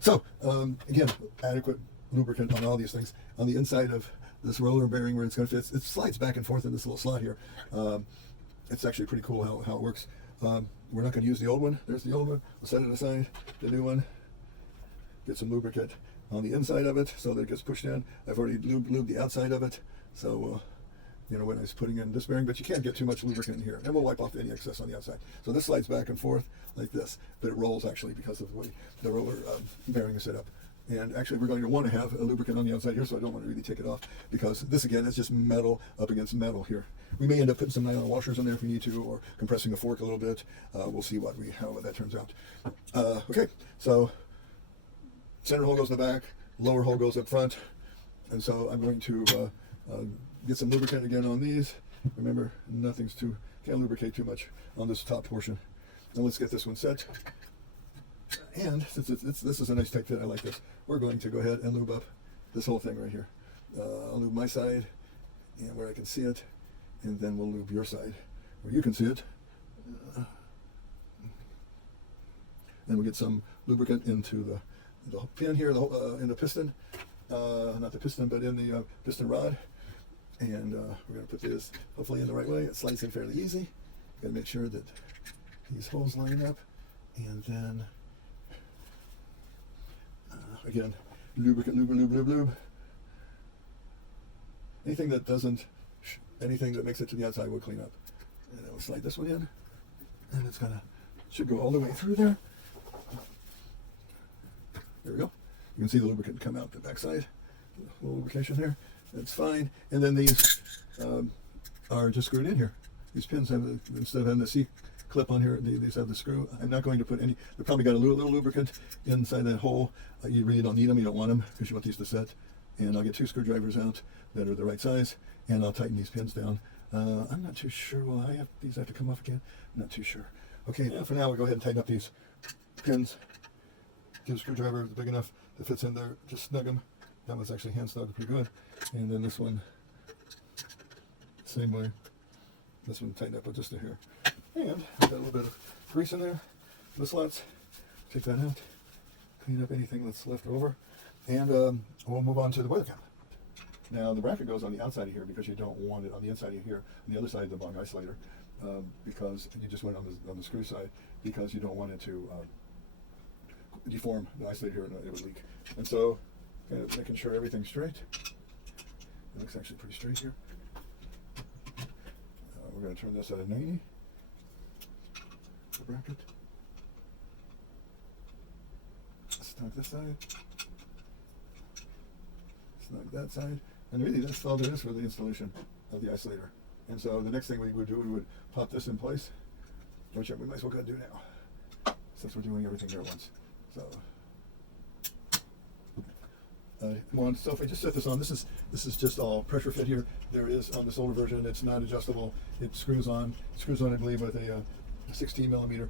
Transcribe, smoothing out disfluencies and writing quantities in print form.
So again, adequate lubricant on all these things. On the inside of this roller bearing where it's going to fit, it slides back and forth in this little slot here. It's actually pretty cool how it works. We're not going to use the old one. There's the old one. We'll set it aside. The new one. Get some lubricant on the inside of it so that it gets pushed in. I've already lubed the outside of it, so you know, when I was putting in this bearing, but you can't get too much lubricant in here. And we'll wipe off any excess on the outside. So this slides back and forth like this, but it rolls actually because of the way the roller bearing is set up. And actually we're going to want to have a lubricant on the outside here, so I don't want to really take it off, because this again is just metal up against metal here. We may end up putting some nylon washers in there if we need to, or compressing the fork a little bit. We'll see how that turns out. Okay, so center hole goes in the back, lower hole goes up front, and so I'm going to get some lubricant again on these. Remember, can't lubricate too much on this top portion. Now let's get this one set. And since this is a nice tight fit, I like this, we're going to go ahead and lube up this whole thing right here. I'll lube my side and where I can see it, and then we'll lube your side where you can see it. And we'll get some lubricant into the pin here, in the piston, not the piston, but in the piston rod. And we're going to put this hopefully in the right way. It slides in fairly easy. Got to make sure that these holes line up, and then again, lubricant, lube. Anything that makes it to the outside will clean up. And then we'll slide this one in, and should go all the way through there. There we go. You can see the lubricant come out the backside. A little lubrication there. That's fine. And then these are just screwed in here. These pins have, instead of having the C-clip on here, these have the screw. I'm not going to put any, they probably got a little lubricant inside that hole. You really don't need them. You don't want them because you want these to set. And I'll get 2 screwdrivers out that are the right size, and I'll tighten these pins down. I'm not too sure. Will these have to come off again? I'm not too sure. Okay, for now we'll go ahead and tighten up these pins. Get a screwdriver big enough that fits in there. Just snug them. That one's actually hand snugged pretty good. And then this one, same way. This one tightened up with just a hair. And I've got a little bit of grease in there. The slots. Take that out. Clean up anything that's left over. And we'll move on to the boiler cap. Now the bracket goes on the outside of here because you don't want it on the inside of here, on the other side of the bung isolator, because you just want it on the screw side, because you don't want it to deform the isolator here and it would leak. And so, kind of making sure everything's straight. It looks actually pretty straight here. We're going to turn this at a 90. The bracket. Snug this side. Snug that side. And really that's all there is for the installation of the isolator. And so the next thing we would do, we would pop this in place, which we might as well go ahead and do now, since we're doing everything here at once. So, so if I just set this on, this is just all pressure fit here. There is on this older version, it's not adjustable. It screws on, I believe, with a 16 millimeter.